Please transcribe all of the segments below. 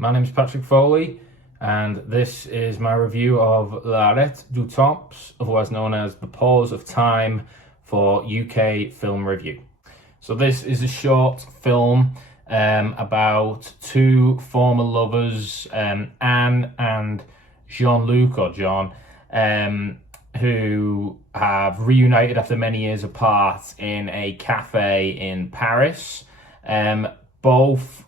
My name is Patric Foley, and this is my review of L Arrêt Du Temps, otherwise known as The Pause of Time for UK Film Review. So this is a short film about two former lovers, Anne and Jean-Luc, or John, who have reunited after many years apart in a cafe in Paris. Both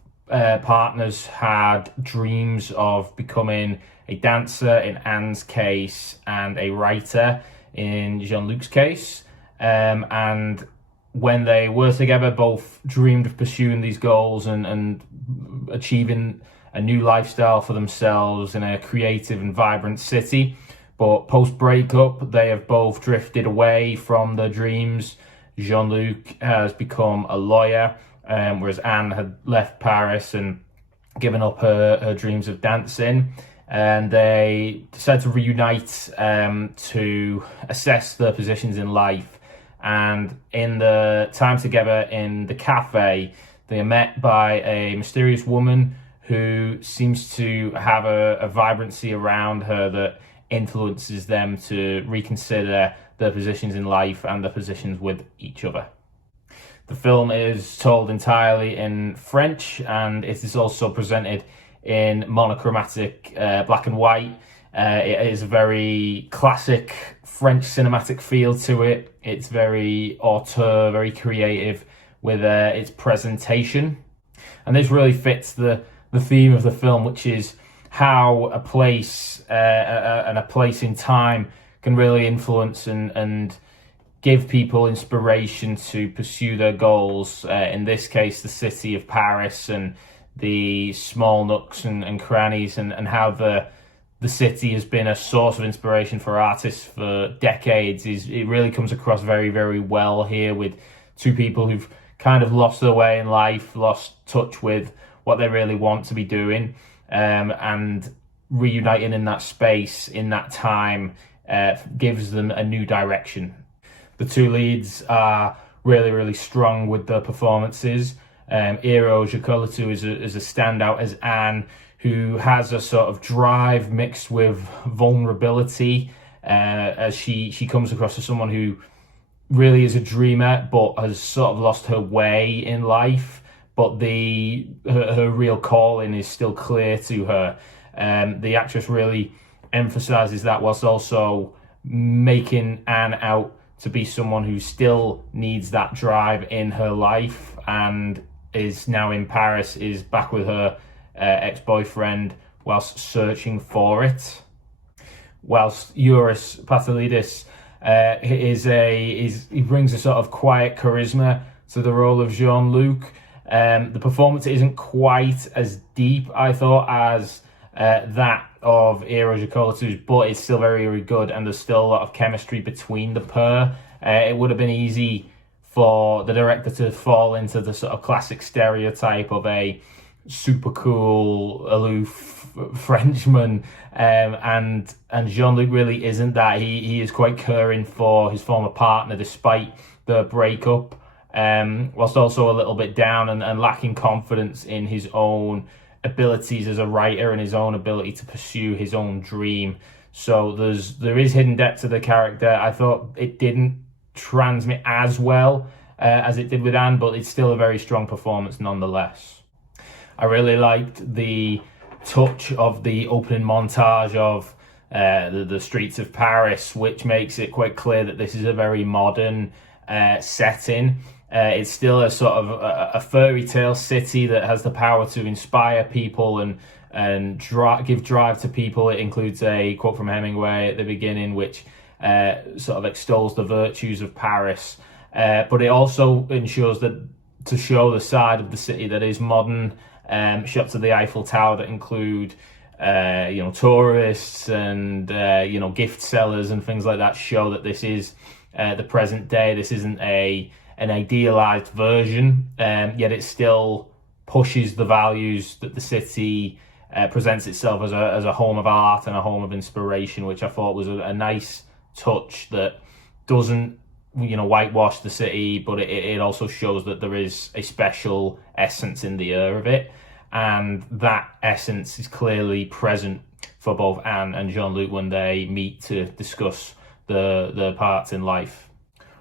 partners had dreams of becoming a dancer in Anne's case and a writer in Jean-Luc's case. And when they were together, both dreamed of pursuing these goals and achieving a new lifestyle for themselves in a creative and vibrant city. But post-breakup, they have both drifted away from their dreams. Jean-Luc has become a lawyer, whereas Anne had left Paris and given up her dreams of dancing. And they decided to reunite to assess their positions in life. And in the time together in the cafe, they are met by a mysterious woman who seems to have a vibrancy around her that influences them to reconsider their positions in life and their positions with each other. The film is told entirely in French, and it is also presented in monochromatic black and white. It is a very classic French cinematic feel to it. It's very auteur, very creative with its presentation. And this really fits the theme of the film, which is how a place and a place in time can really influence and give people inspiration to pursue their goals. In this case, the city of Paris and the small nooks and crannies, and how the city has been a source of inspiration for artists for decades. It really comes across very, very well here with two people who've kind of lost their way in life, lost touch with what they really want to be doing, and reuniting in that space, in that time, gives them a new direction. The two leads are really, really strong with their performances. Iro Gkoulitou is a standout as Anne, who has a sort of drive mixed with vulnerability, as she comes across as someone who really is a dreamer but has sort of lost her way in life, but her real calling is still clear to her. The actress really emphasizes that, whilst also making Anne out to be someone who still needs that drive in her life and is now in Paris, is back with her ex-boyfriend whilst searching for it. Whilst Yioryis Partalidis he brings a sort of quiet charisma to the role of Jean-Luc. The performance isn't quite as deep, I thought, as that of Iro Gkoulitou, but it's still very, very good, and there's still a lot of chemistry between the pair. It would have been easy for the director to fall into the sort of classic stereotype of a super cool, aloof Frenchman, and Jean-Luc really isn't that. He is quite caring for his former partner despite the breakup, whilst also a little bit down and lacking confidence in his own abilities as a writer and his own ability to pursue his own dream. So there is hidden depth to the character. I thought it didn't transmit as well as it did with Anne, but it's still a very strong performance nonetheless. I really liked the touch of the opening montage of the streets of Paris, which makes it quite clear that this is a very modern setting. It's still a sort of a fairy tale city that has the power to inspire people and give drive to people. It includes a quote from Hemingway at the beginning, which sort of extols the virtues of Paris. But it also ensures that to show the side of the city that is modern. Shots of the Eiffel Tower that include tourists and gift sellers and things like that show that this is the present day. This isn't an idealized version, yet it still pushes the values that the city presents itself as a home of art and a home of inspiration, which I thought was a nice touch that doesn't whitewash the city, but it also shows that there is a special essence in the air of it. and that essence is clearly present for both Anne and Jean-Luc when they meet to discuss the parts in life.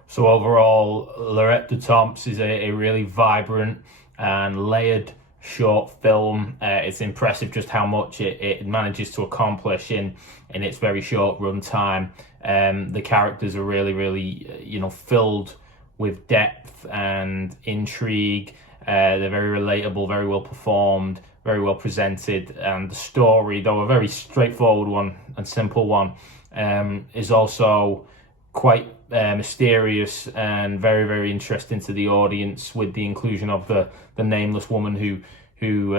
So overall, L Arrêt Du Temps is a really vibrant and layered short film. It's impressive just how much it manages to accomplish in its very short run time. The characters are really filled with depth and intrigue. They're very relatable, very well performed, very well presented, and the story, though a very straightforward one and simple one, is also quite mysterious and very interesting to the audience, with the inclusion of the nameless woman who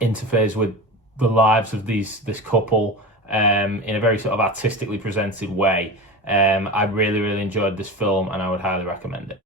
interferes with the lives of this couple in a very sort of artistically presented way. I really enjoyed this film, and I would highly recommend it.